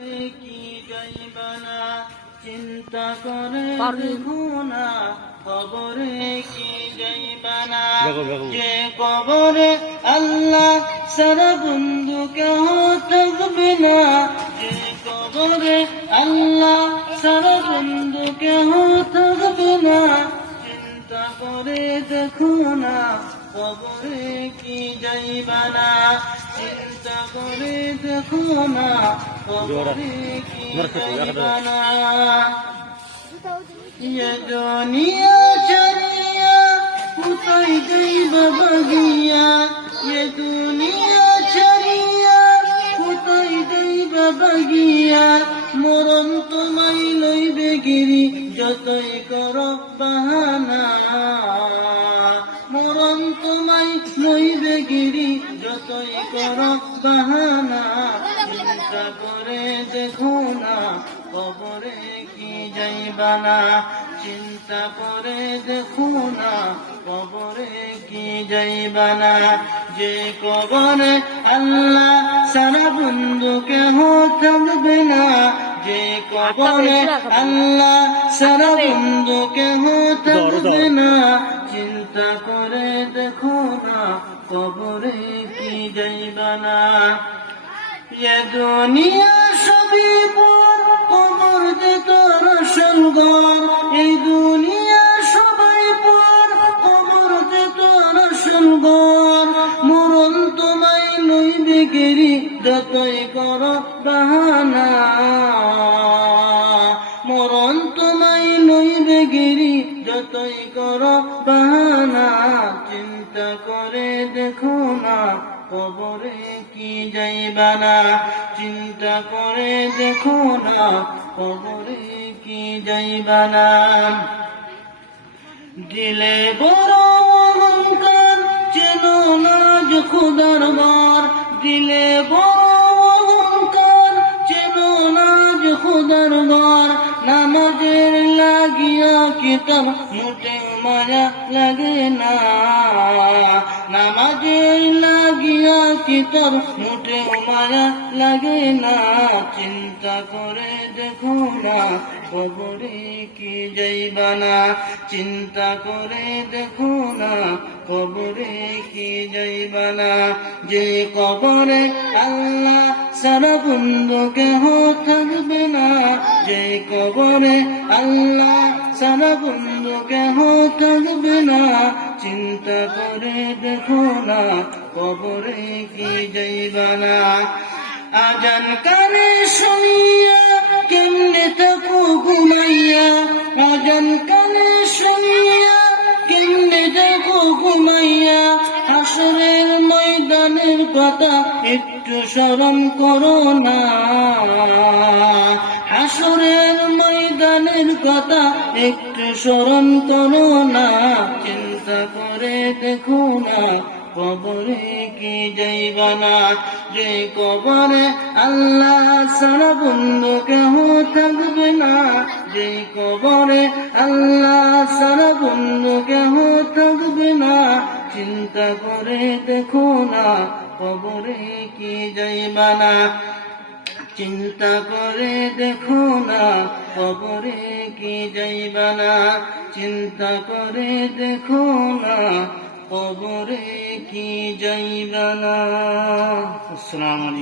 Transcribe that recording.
কি যাইবানা চিন্তা করে দেখো না কবরে কি যাইবানা যে কবরে আল্লাহ সারা বন্ধু কেহ থাকবে না যে কবরে আল্লাহ সারা বন্ধু কেহ থাকবে না চিন্তা করে দেখো না কবরে কি যাইবানা চিন্তা করে দেখো না কবরে কি যাইবানা ये दुनिया चरिया उतई जाइबा बगिया ये दुनिया चरिया उतई जाइबा बगिया मरन তোমায় লইবে গিরি যতই করো বাহানা মরন তোমায় লইবে গিরি যতই করো বাহানা চিন্তা করে দেখো না কবরে কি যাইবানা চিন্তা করে দেখো না কবরে কি যাইবানা যে কবরে আল্লাহ সারা বন্ধু কেহ থাকবে না যে কবরে আল্লাহ সারা বন্ধু কেহ থাকবে না চিন্তা করে দেখো না কবরে কি যাইবানা ये दुनिया सभी पर कबर दे তোর সঙ্গর এই দুনিয়া সবাই পর কবর দে তোর সঙ্গর মরণ তোমায় লইবে গেরি যতই কর বাহানা মরণ তোমায় লইবে গেরি যতই কর বাহানা চিন্তা করে দেখো না কবরে কি যাইবানা চিন্তা করে দেখো না কবরে কি যাইবানা দিলে বড় অহংকার চেন না যে খোদার বার দিলে বড় অহংকার চেন না যে খোদার বার নামাজের লাগিয়া কিতাব মোটেও মায়া লাগে না নামাজের লাগিয়া কিতাব মোটেও মায়া লাগে না চিন্তা করে দেখো না কবরে কি যাইবানা চিন্তা করে দেখো না কবরে কি যাইবানা যে কবরে আল্লাহ সারা বন্ধু কেহ থাকবে না যে কবরে আল্লাহ সারা বন্ধু কেহ থাকবে না চিন্তা করে দেখো না কবরে কি যাইবানা আজান কানে শুনিয়া কেমনে থাকো ঘুমাইয়া আজান কানে শুনিয়া কেমনে থাকো ঘুমাইয়া হাসরের ময়দানের কথা একটু স্মরণ করো না হাসরের ময়দানের কথা একটু স্মরণ করো না চিন্তা করে দেখো না কবরে কি যাইবানা যে কবরে আল্লাহ সারা বন্ধু কেহ থাকবে না যে কবরে আল্লাহ সারা বন্ধু কেহ থাকবে না চিন্তা করে দেখো না কবরে কি যাইবানা চিন্তা করে দেখো না কবরে কি যাইবানা চিন্তা করে দেখো না কবরে কি যাইবানা। আসসালামু আলাইকুম।